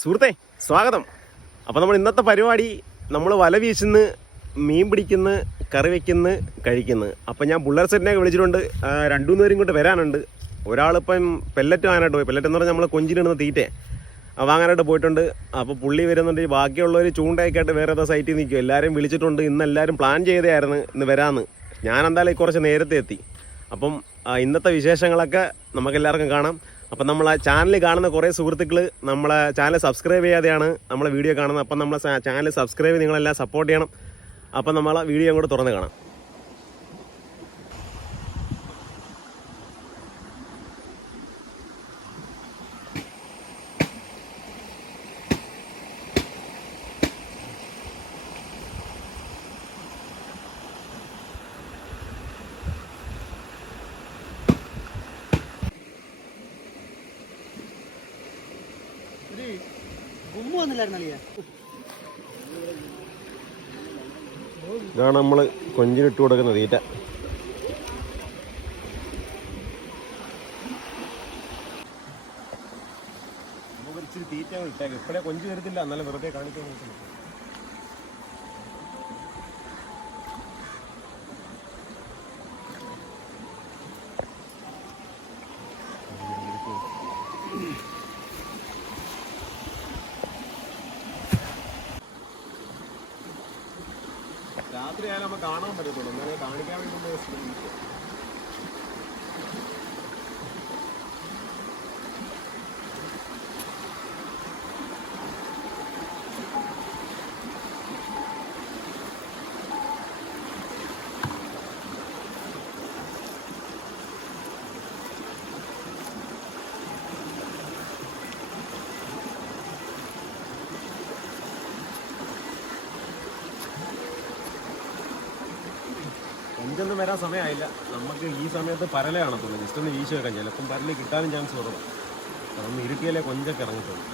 സുഹൃത്തെ സ്വാഗതം. അപ്പോൾ നമ്മൾ ഇന്നത്തെ പരിപാടി നമ്മൾ വല വീശുന്ന് മീൻ പിടിക്കുന്ന കറി വെക്കുന്ന കഴിക്കുന്നു. അപ്പോൾ ഞാൻ ബുള്ളർ സെറ്റിനെയൊക്കെ വിളിച്ചിട്ടുണ്ട്. രണ്ടു മൂന്ന് പേരും ഇങ്ങോട്ട് വരാനുണ്ട്. ഒരാളിപ്പം പെല്ലറ്റ് വാങ്ങാനായിട്ട് പോയി. പെല്ലറ്റ് എന്ന് പറഞ്ഞാൽ നമ്മൾ കൊഞ്ചിനിടുന്ന തീറ്റ. വാങ്ങാനായിട്ട് പോയിട്ടുണ്ട്. അപ്പോൾ പുള്ളി വരുന്നുണ്ട് ബാക്കിയുള്ളവർ ചൂണ്ടയൊക്കെയായിട്ട് വേറെ ഏതോ സൈറ്റിൽ നിൽക്കും. എല്ലാവരും വിളിച്ചിട്ടുണ്ട്. ഇന്ന് എല്ലാവരും പ്ലാൻ ചെയ്തതായിരുന്നു ഇന്ന് വരാമെന്ന് ഞാൻ എന്തായാലും കുറച്ച് നേരത്തെ എത്തി. അപ്പം ഇന്നത്തെ വിശേഷങ്ങളൊക്കെ നമുക്ക് എല്ലാവർക്കും കാണാം. അപ്പം നമ്മൾ ആ ചാനൽ കാണുന്ന കുറേ സുഹൃത്തുക്കൾ നമ്മളെ ചാനൽ സബ്സ്ക്രൈബ് ചെയ്യാതെയാണ് നമ്മളെ വീഡിയോ കാണുന്നത്. അപ്പം നമ്മളെ ചാനൽ സബ്സ്ക്രൈബ് നിങ്ങളെല്ലാം സപ്പോർട്ട് ചെയ്യണം. അപ്പം നമ്മളെ വീഡിയോ അങ്ങോട്ട് തുറന്ന് കാണാം. ഇതാണ് നമ്മൾ കൊഞ്ചിനിട്ട് കൊടുക്കുന്ന തീറ്റ. തീറ്റ ഇപ്പോഴേ കൊഞ്ച് വരത്തില്ല എന്നാലും വെറുതെ കാണിക്കാൻ നമുക്ക് കാണാൻ പറ്റത്തുള്ളൂ. അങ്ങനെ കാണിക്കാൻ വേണ്ടി ശ്രമിക്കും വരാൻ സമയമായില്ല. നമുക്ക് ഈ സമയത്ത് പരല കാണത്തുള്ളൂ. ജസ്റ്റ് ഒന്ന് വീശി വെക്കാൻ ചിലപ്പം പരൽ കിട്ടാനും ചാൻസ് കുറവാണ് അതൊന്ന് ഇരുട്ടിയാലേ കൊഞ്ചൊക്കെ ഇറങ്ങത്തുള്ളൂ.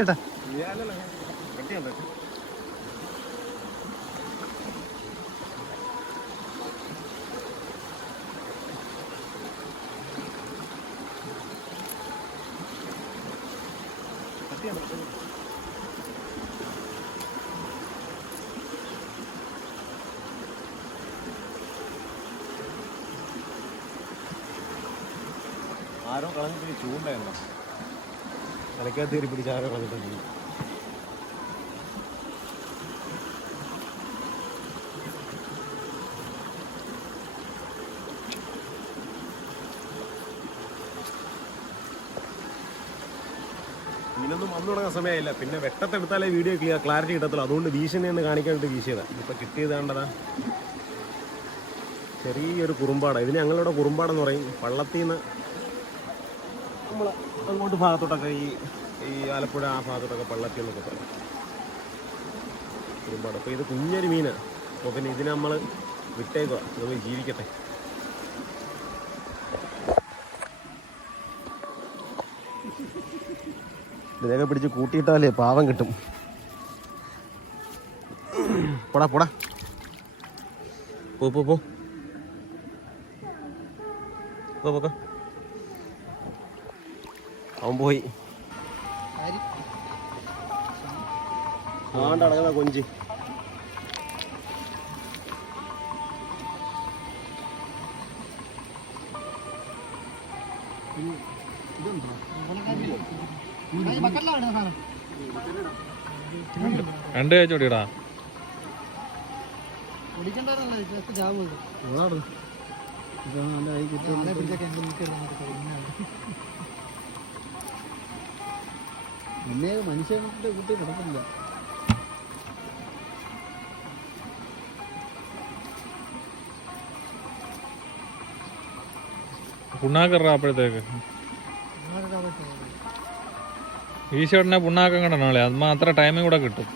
ചേട്ടാ ആരോ കളഞ്ഞിട്ട് ചൂണ്ടായിരുന്നു തലക്കകത്ത് കയറി പിടിച്ചാൽ കളഞ്ഞിട്ടുണ്ട് ഇതിനൊന്നും വന്നു തുടങ്ങാൻ സമയമായില്ല. പിന്നെ വെട്ടത്തെടുത്താലേ വീഡിയോ ക്ലിയർ ക്ലാരിറ്റി കിട്ടത്തുള്ളൂ. അതുകൊണ്ട് വീശനെയാണ് കാണിക്കാനായിട്ട് വേണ്ടി വീശിയതാണ് ഇപ്പം കിട്ടിയതാണ്ടതാ ചെറിയൊരു കുറുമ്പാട. ഇതിന് ഞങ്ങളുടെ കുറുമ്പാടെന്ന് പറയും. പള്ളത്തിൽ നിന്ന് നമ്മൾ അങ്ങോട്ട് ഭാഗത്തോട്ടൊക്കെ ഈ ഈ ആലപ്പുഴ ആ ഭാഗത്തോട്ടൊക്കെ പള്ളത്തി എന്നൊക്കെ പറയും ഒരുപാട്. അപ്പോൾ ഇത് കുഞ്ഞൊരു മീനാണ് അപ്പോൾ പിന്നെ ഇതിനെ നമ്മൾ വിട്ടേക്കുക നമുക്ക് ജീവിക്കട്ടെ. ഇതിനൊക്കെ പിടിച്ച് കൂട്ടിയിട്ടാലേ പാവം കിട്ടും. പോടാ പോടാ. പോ പോ പോ. പോ പൊക്ക അവൻ പോയി. ആണ്ട് അടങ്ങുന്ന കൊഞ്ച്. രണ്ട് ചോടിയടാ ഓടിക്കണ്ടായിരുന്നല്ലോ ജസ്റ്റ് പിന്നെ മനുഷ്യന്റെ കുട്ടി കിടക്കില്ല പുണ്ണാക്കറ അപ്പോഴത്തേക്ക് വീശി ഉടനെ പുണ്ണാക്കം കണ്ടോളെ അത് മാത്രം ടൈമും കൂടെ കിട്ടും.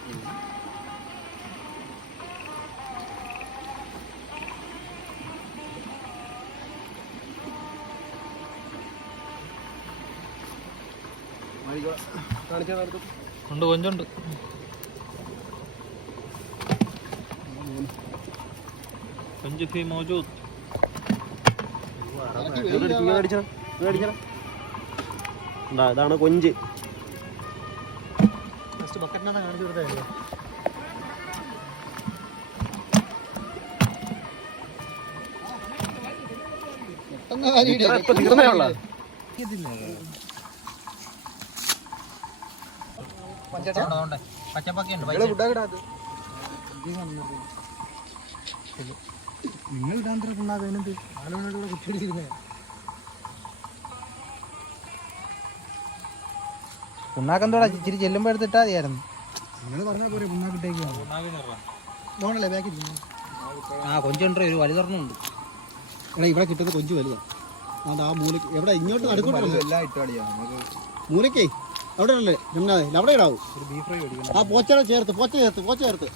ഉണ്ട് കൊഞ്ചുണ്ട്. കൊഞ്ച് ഫീ മോജൂദ് ഇതാണ് കൊഞ്ച്. ബക്കറ്റിനാണ് കാണിച്ചു കൊടുത്തതല്ലേ തീർന്നേ ഉള്ള നിങ്ങൾ ഇടാൻ ഉണ്ടാകുന്നത് ആലോചനയുള്ള കുട്ടികളിരിക്കുന്നത് പുണ്ണാക്കെന്തോടാ ഇച്ചിരി ചെല്ലുമ്പോ എടുത്തിട്ടാ മതിയായിരുന്നു. നിങ്ങൾ പറഞ്ഞാൽ പോരെ പുണ്ണാക്കിട്ടേക്ക് പോകണല്ലേ ബാക്കിൽ ആ കൊഞ്ചുണ്ട് ഒരു വലുതൊരെണ്ണമുണ്ട് എടാ ഇവിടെ കിട്ടുന്ന കൊഞ്ച് വലുതാ. അത് ആ മൂലക്ക് എവിടെ ഇങ്ങോട്ട് നടുക്കോട്ടല്ലേ മൂലക്കേ അവിടെ അല്ലേ രണ്ടാമത് അവിടെ ഇടാവൂ ആ പോച്ചയുടെ ചേർത്ത് പോച്ച ചേർത്ത് പോച്ച ചേർത്ത്.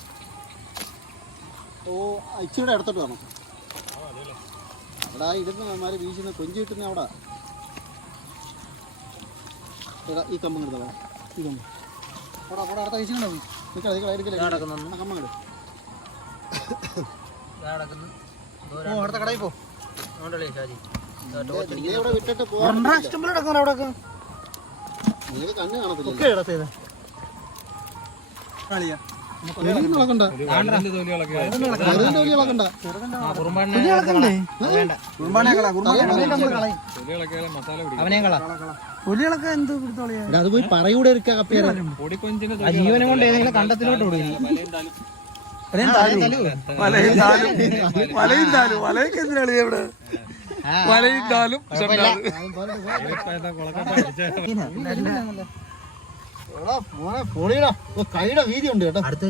ഓ ഇച്ചിരിയുടെ ഇച്ചിരി എടുത്തിട്ട് വേണം അവിടെ ആ ഇടുന്ന മാര് വീശുന്ന കൊഞ്ചി കിട്ടുന്ന അവിടെ ഈ കമ്പം കിടത്താ ഈ കമ്പം. അവിടെ അവിടെ അടുത്ത വീശുന്നുണ്ടോ നിൽക്കണം നിൽക്കണം എടുക്കില്ല? കമ്പം കിടും ഓ അടുത്ത കടയിൽ പോ. നീ ഇവിടെ വിട്ടിട്ട് പോകാൻ നീ കണ്ണ് കാണത്തില്ല അത് പോയി പറയൂടെ പൊടിക്കൊഞ്ചിന് ആ ജീവനെ കൊണ്ട് ഏതെങ്കിലും കണ്ടത്തിലോട്ട് വിടും. മോനെ പൊളിയടാ ഓ കൈയുടെ വീതി ഉണ്ട് കേട്ടോ. അടുത്ത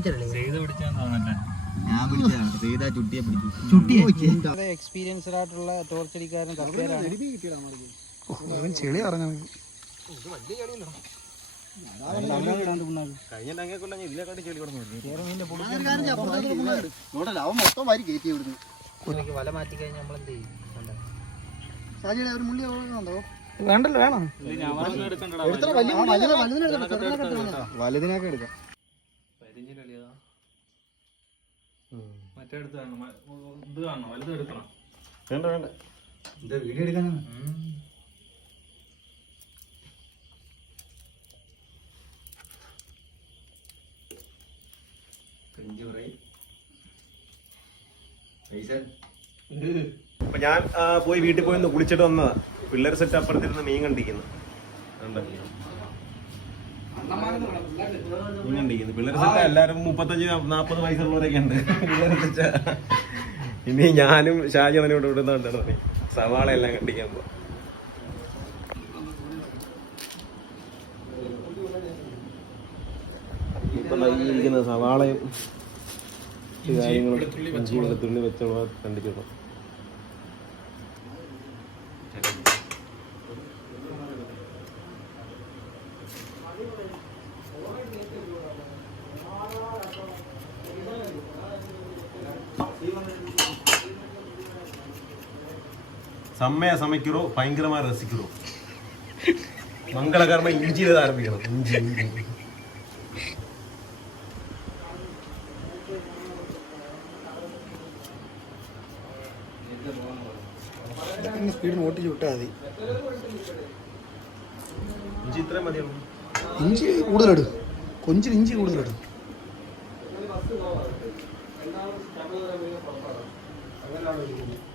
എക്സ്പീരിയൻസ്ഡ് ആയിട്ടുള്ള ടോർച്ചടിക്കാരൻ ചെളി പറഞ്ഞു അവൻ മൊത്തം വാരി കയറ്റി ഇവിടുന്ന്. വല മാറ്റി കഴിഞ്ഞാൽ നമ്മൾ എന്ത് ചെയ്യും? സാജിയുടെ ഒരു മുള്ളി ഉണ്ടോ? വേണ്ടല്ലോ വേണം. വലുതിനൊക്കെ എടുക്കാം ഇത് വേണ്ട വേണ്ട. വീഡിയോ എടുക്കാനാണ് അപ്പൊ ഞാൻ പോയി വീട്ടിൽ പോയി ഒന്ന് കുളിച്ചിട്ട് വന്നതാ പിള്ളേർ സെറ്റ് അപ്പുറത്തിരുന്ന് മീൻ കണ്ടിരിക്കുന്നു. കണ്ടോ? മീൻ കണ്ടിരിക്കുന്നു. പിള്ളേർ സെറ്റ് എല്ലാരും മുപ്പത്തഞ്ച് നാപ്പത് വയസ്സുള്ളവരൊക്കെ ഉണ്ട്. പിള്ളേർ സെറ്റ് ഇനി ഞാനും ഷാജനോട് വിടുന്നുണ്ട് സവാള എല്ലാം കണ്ടിരിക്കാൻ പോ ഇപ്പൊ നൽകിയിരിക്കുന്ന സവാളയും കാര്യങ്ങളും തുള്ളി വെളുത്തുള്ളി വെച്ചോളാം செம்மையாக சமைக்கிறோம் பயங்கரமாக ரசிக்கிறோம். மங்களகரமாக இஞ்சியில் தான் ஆரம்பிக்கிறோம் இஞ்சி இஞ்சி. ஸ்பீடுன்னு ஓட்டிச்சு விட்டா அது இஞ்சி இத்திரே மதியம் இஞ்சி கூடுதல் எடு. கொஞ்சம் இஞ்சி கூடுதல் எடு. അങ്ങനെ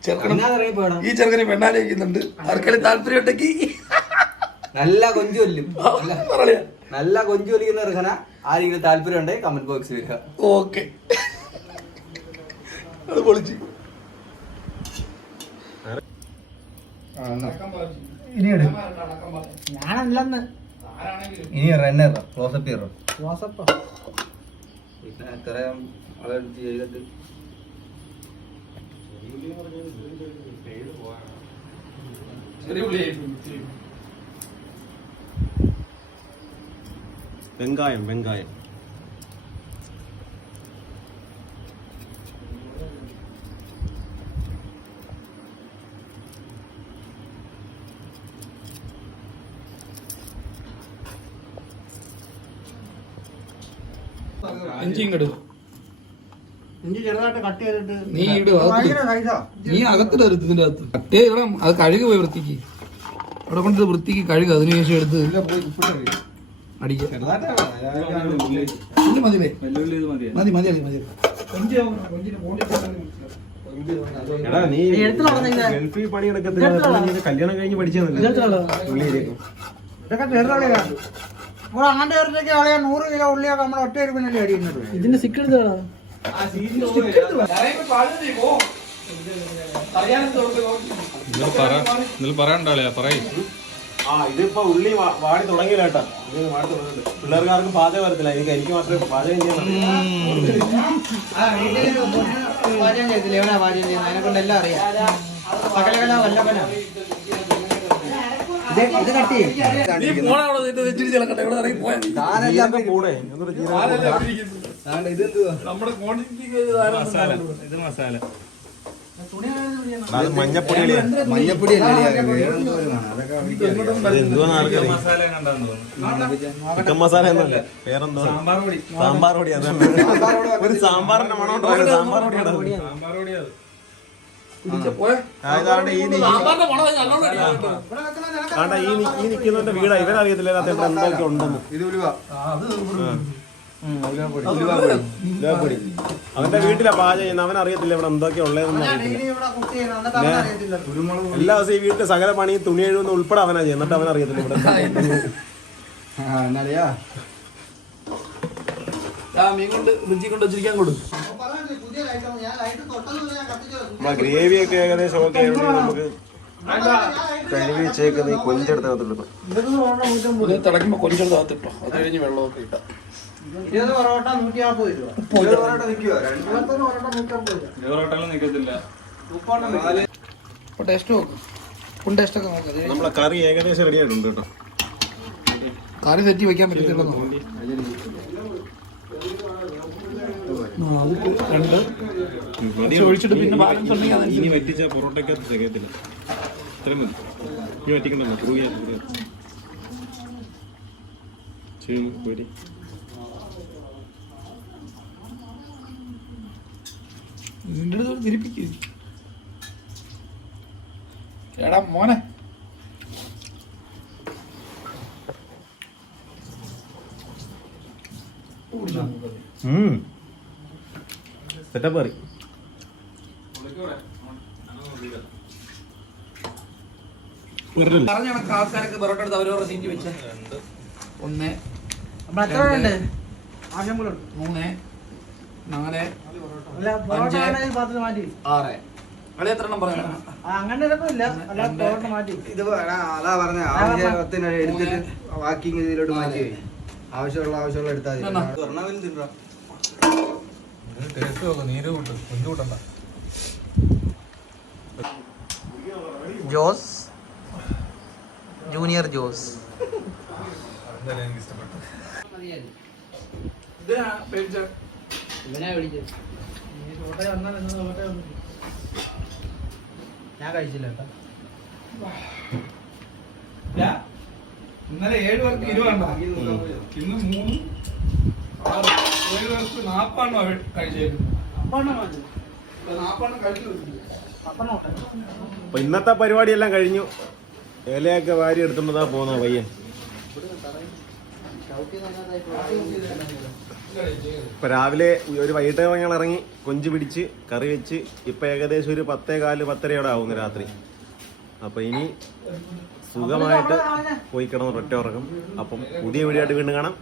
ഈ ചെറുക്കനെ പെണ്ണാലോചിക്കുന്നുണ്ട് ആർക്കെങ്കിലും താല്പര്യം ഉണ്ടെങ്കിൽ നല്ല കൊഞ്ചു കൊല്ലും നല്ല കൊഞ്ചു കൊല്ലിക്കുന്ന ചെറുക്കന. ആരെങ്കിലും താല്പര്യം ഉണ്ടെങ്കിൽ കമന്റ് ബോക്സിൽ വരിക ഓക്കെ. പൊളിച്ച്. ഞാനല്ലെന്ന്. ഇനി റണ്ണർ ക്ലോസപ്പ് ചെയ്യറോ വാസപ്പ പിന്നെ ചെയ്തിട്ട് வெங்காயம் வெங்காயம் இஞ்சியும் கடுகு ഇഞ്ചി ചെറുതായിട്ട് കട്ട് ചെയ്തിട്ട് നീ ഭയങ്കര നീ അകത്തിടരുത് ഇതിന്റെ അകത്ത്. കട്ടേ ഇടാം. അത് കഴുകു പോയി വൃത്തിക്ക്. അവിടെ കൊണ്ട് വൃത്തിക്ക് കഴുകുക അതിനുശേഷം എടുത്ത് അടിക്കുക ഇത് മതി ബേ. മതി മതി മതി മതി. എടാ നീ ഗൾഫിൽ പണിയെടുക്കത്തില്ല. കല്യാണം കഴിഞ്ഞ് പഠിച്ചതല്ലേ? ഇതൊക്കെ ചെറുതളിയാ ഇവിടെ നൂറ് കിലോ ഉള്ളിയൊക്കെ നമ്മൾ ഒറ്റ ഒരു പിന്നല്ലേ അടിയുന്നത് ഇതിന്റെ സിക്ക് പറയാണ്ടാളിയാ പറയ് ആ ഇതിപ്പോ ഉള്ളി വാടി തുടങ്ങിയില്ല കേട്ടാ. ഇത് വാടി തുടങ്ങുന്നുണ്ട് പിള്ളേർക്കാർക്കും പാചകം വരത്തില്ല. എനിക്ക് എനിക്ക് മാത്രമേ പാചകം ചെയ്യാൻ. പാചകം ചെയ്തില്ല എവിടെ പാചകം ചെയ്യുന്നത്? അതിനെ കൊണ്ട് എല്ലാം അറിയാം. സകലകല വല്ലഭന ഇത് മസാല ഇത് മസാല. അത് മഞ്ഞപ്പൊടി മഞ്ഞപ്പൊടി ചിക്കൻ മസാല എന്നല്ല. പേരെന്തോ സാമ്പാർ പൊടി. സാമ്പാർ പൊടി അതന്നെ. ഒരു സാമ്പാറിന്റെ മണം സാമ്പാർ പൊടിയാണ് സാമ്പാർ പൊടി അത് പോയാ ഇതാണ്ട് ഈ നിൽക്കുന്നവന്റെ വീടാ. അതിനകത്ത് ഇവിടെ എന്തൊക്കെ ഉണ്ടെന്ന്. ഇത്. അവന്റെ വീട്ടിലാ പാചകം ചെയ്യുന്നത്. അവൻ അറിയത്തില്ല ഇവിടെ എന്തൊക്കെ ഉള്ളതെന്ന് എല്ലാ ദിവസവും ഈ വീട്ടിലെ സകല പണി തുണി എഴുതുന്ന ഉൾപ്പെടെ അവനാ ചെയ്യുന്നത്. എന്നിട്ട് അവൻ അറിയത്തില്ല ഇവിടെ മീൻ കൊണ്ട് ഫ്രിഡ്ജിൽ കൊണ്ട് വെച്ചിരിക്കാൻ കൊടുക്കും. നമ്മളെ ഗ്രേവി ഒക്കെ ഏകദേശം ഓക്കെ നമുക്ക് കഴുകി വെച്ചേക്കുന്ന ഈ കൊഞ്ചെടുത്തകത്തിട്ടു ഇത് തിളയ്ക്കുമ്പോ കൊഞ്ചം താത്തിട്ടോ അത് കഴിഞ്ഞ് വെള്ളമൊക്കെ ഇട്ടാ. ഇരുപത് പൊറോട്ട നൂറ്റി നാൽപ്പത് രൂപ നിൽക്കുവോ രൂപ ടേസ്റ്റ് നോക്ക്. ടേസ്റ്റ് ഒക്കെ നോക്കാം. നമ്മളെ കറി ഏകദേശം റെഡി ആയിട്ടുണ്ട് കേട്ടോ. കറി തെറ്റി വെക്കാൻ പറ്റത്തില്ല രണ്ട്. ഒഴിച്ചിട്ട് പിന്നെ ബാലൻസ് ഉണ്ടെങ്കിൽ ഇനി അതനുസരിച്ച് വറ്റിച്ച പൊറോട്ടക്കകത്ത് തികയത്തില്ല. ഇത്രയും മതി. ഇനി വറ്റിക്കണ്ടല്ലോ കുറുകിയ പൊരി. നിന്റെ അടുത്ത് തിരിപ്പിക്കൂ. എടാ മോനെ. സെറ്റപ്പ് കറി പറഞ്ഞ കണക്ക് ആൾക്കാർക്ക് പൊറോട്ട എടുത്ത് അവരവരുടെ സീറ്റ് വെച്ച. ഒന്ന്. ആവശ്യം മൂന്ന്. നാല്. ആറ്. അതാ പറഞ്ഞ. ആവശ്യത്തിന് എടുത്തിട്ട് വാക്കിങ് ഇതിലോട്ട് മാറ്റി. ആവശ്യമുള്ള ആവശ്യമുള്ള എടുത്താൽ ടേസ്റ്റ് നോക്കും നീര് കൂട്ടും കൊഞ്ചു കൂട്ടണ്ട. ജോസ്? ജൂനിയർ ജോസ്. ഞാൻ കഴിച്ചില്ല കേട്ടോ. ഇന്നലെ ഏഴ് പേർക്ക് ഇരുപതെണ്ണ ഇന്ന് മൂന്ന്. അപ്പൊ ഇന്നത്തെ പരിപാടിയെല്ലാം കഴിഞ്ഞു. ഇലയൊക്കെ വാരി എടുത്തുകൊണ്ടതാ പോകുന്ന പയ്യൻ. ഇപ്പൊ രാവിലെ ഒരു വൈകിട്ട് ഞങ്ങൾ ഇറങ്ങി കൊഞ്ച് പിടിച്ച് കറി വെച്ച് ഇപ്പൊ ഏകദേശം ഒരു പത്തേ കാൽ പത്തരയോടെ ആവുന്നു രാത്രി. അപ്പൊ ഇനി സുഖമായിട്ട് പോയി കിടന്ന് ഒറ്റ ഉറക്കം. അപ്പം പുതിയ വീഡിയോ വീണ്ടും കാണാം.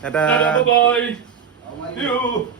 Ta-da. Bye-bye.